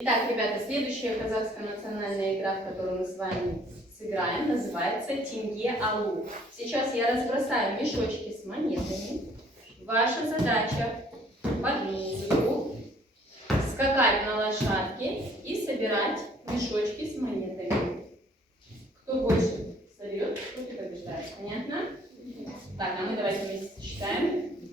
Итак, ребята, следующая казахская национальная игра, в которую мы с вами сыграем, называется Тенге-Алу. Сейчас я разбросаю мешочки с монетами. Ваша задача под музыку скакать на лошадке и собирать мешочки с монетами. Кто больше соберет, тот и побеждает. Понятно? Так, а мы давайте вместе сочетаем.